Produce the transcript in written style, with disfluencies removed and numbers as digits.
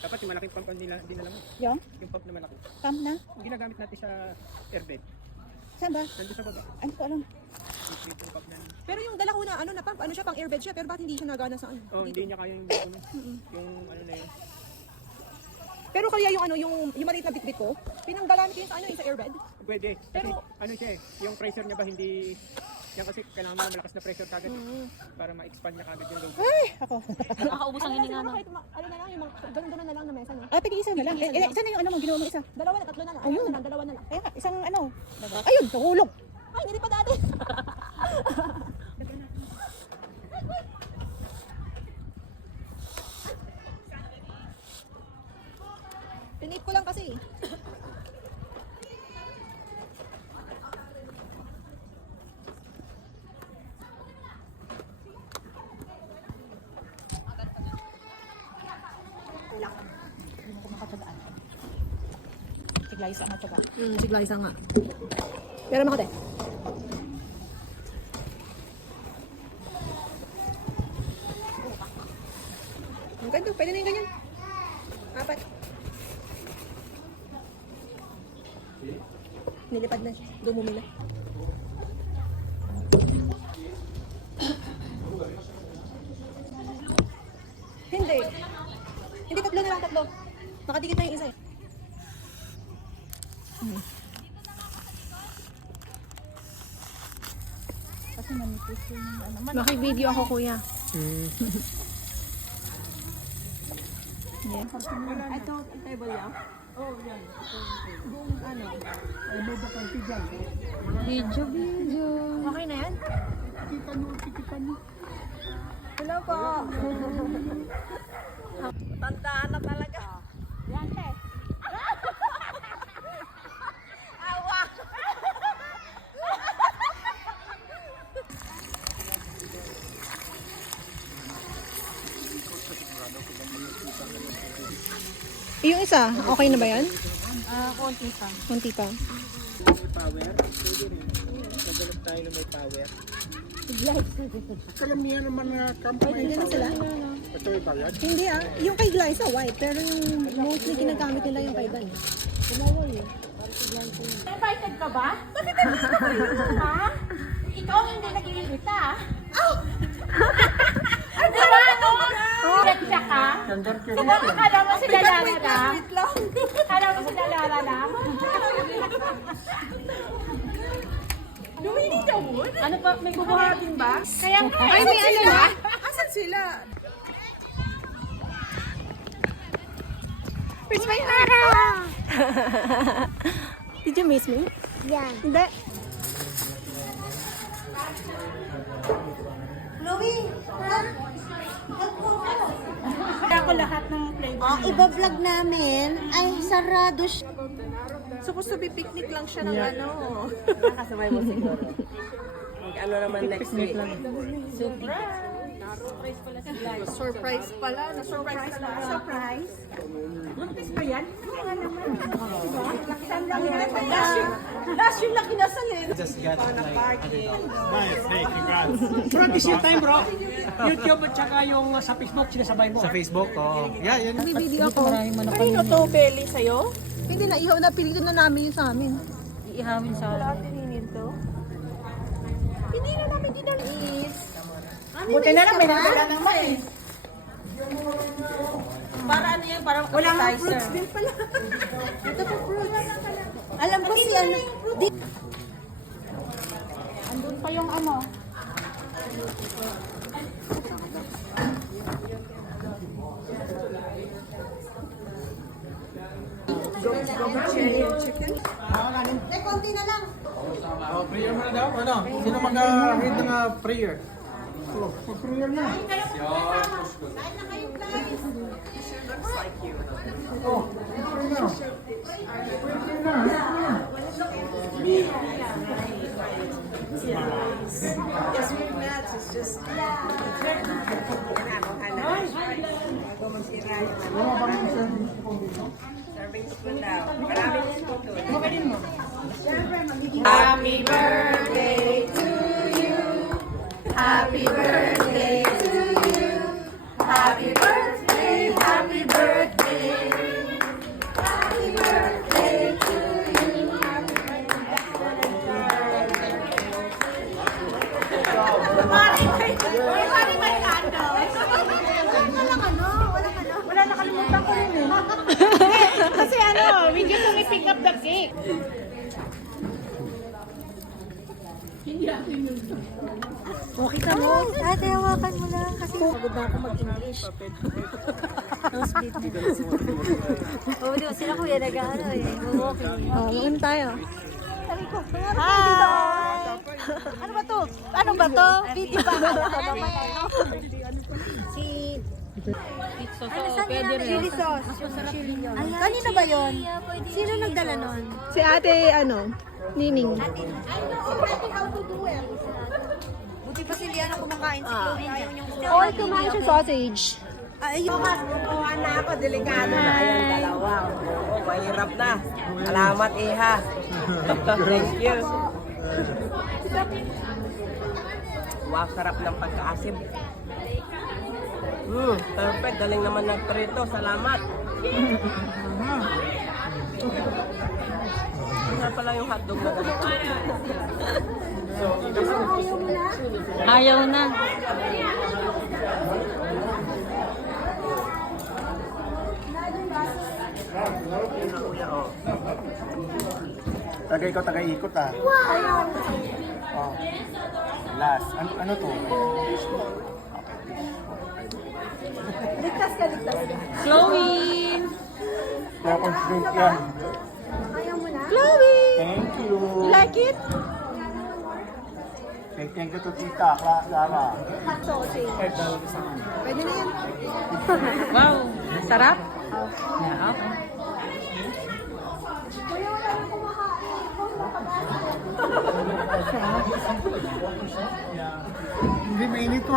Dapat yung malaking pump ang dinala mo. Yung? Yung pump na malaki. Pump na? Yung ginagamit natin sa airbed. Saan ba? Nandun sa baba. Ano ko alam? Yung pump na. Pero yung dala ko na ano na pump, ano siya pang airbed siya, pero bakit hindi siya nagana sa ano? Oh, hindi niya kaya yung ano, yung ano na yun. Pero kaya yung ano, yung maliit na bitbit ko, pinanggagamit ko yun sa ano, yung sa airbed. Pwede. Kasi Pero ano siya eh, yung pressure niya ba hindi, yan kasi kailangan mo malakas na pressure kagad para ma-expand niya kagad yung load. Ay, ako. Nakakaubos ang hininga no. Kahit ano na lang, yung mga ganun na lang na mesa, no? Ah, pwede isa na lang. Isa na yung ano mo, ginawa mo isa. Dalawa na, tatlo na lang. Ayun. Ayun. Na, dalawa na lang. Kaya nga, isang ano. Ayun, nahulog. Ay, hindi pa dati. Tinip ko lang kasi. Hindi ko makatsagaan. Sigla isa ang matyaga. Sigla isa nga. Pero makate. Ang ganda, pwede na yung ganyan. Apat. Nilipad na siya. Dumumi na. Hindi. Hindi, tatlo na lang, tatlo. Nakadikit na yung isa eh. Kasi manipis yung ano. Maki-video ako kuya. Ito, table lang. Video. Okay na yan? Hello po. Tandaan na talaga. Yan, te. Awa. Yung isa, okay na ba yan? Konti pa. Kunti pa. May power, pwede rin. Nagulog tayo na may power. Kalamihan naman na company. Nandiyan na sila? Ito yung bayad. Hindi ah. Yung kay Glyza, white. Pero yung mostly ginagamit nila yung kay Dan. Kumawal eh. Invited ka ba? Bakit nandito kayo? Ha? Ikaw ang hindi nag-iimbita. Oh! Ano ba? Siya ka? Siguro akala mo si Lara lang? Akala mo si Lara lang? Lumini ka mo? Ano pa? May bubuhatin ba? Kaya nga. Ay, may ano na? Asan sila? Where's my Lara? Did you miss me? Yan. Hindi. Ako lahat ng flavor. Ang iba-vlog namin ay sarado siya. Supposed to be picnic lang siya ng ano. Kasabay mo siguro. Ano naman next week? Surprise pala. Na-surprise pala. Surprise. Buntis pa yan? Kaya naman. Last year lang kinasalin. Just got like, Nice. Hey, congrats. Bro, this your time bro. YouTube at saka yung sa Facebook sinasabay mo. sa Facebook, oo. Yeah, yun. Nagbibideo ako. Kanino to, Belly, sa'yo? Hindi na, ihaw na. Pinito na namin yun sa amin. Iihawin sa Wala tininin to. Hindi na namin dinalis. Buti na lang, may nakala naman eh. Para ano yan? Para Wala nga appetizer. fruits din pala. Ito po fruits. Alam ko si ano. Andun pa yung ano. Chicken. Konti na lang. Oh, prayer mo na daw. Ano? Sino mag-read ng prayer? Oh, mag-prayer na. Oh, prayer na. Prayer na. Yes, we're nuts. It's just... Happy birthday to you. Happy birthday to you. Happy birthday, happy birthday. Okay ka mo? Ate, hawakan mo lang kasi pagod na ako mag-English. No speed. Oo, di ba sila kuya nag-ano eh. Walking. Oo, ano tayo? Hi! Ano ba to? Ano ba to? Video ba? Si... Ano saan chili sauce? Kanina ba yun? Sino nagdala nun? Si ate, Nining. Buti pa si Liana kumakain si Chloe. Ayaw niyang Or kumain siya sausage. Ayun. Kuha na ako, delikado na. Ayan, dalawa. Oo, mahirap na. Salamat, Iha. Thank you. Wow, sarap ng pagkaasim. Perfect. Galing naman ng prito. Salamat. Nga pala yung hotdog na ganito. Ayaw na. Tagay ko, tagay-ikot ah. Oh. Last. Ano to? Chloe! Kaya constraint yan. Chloe! Thank you. Like it? Thank you to Tita, Clara. Pwede na yan. Wow! Sarap? Yeah, okay. Hindi mainit ko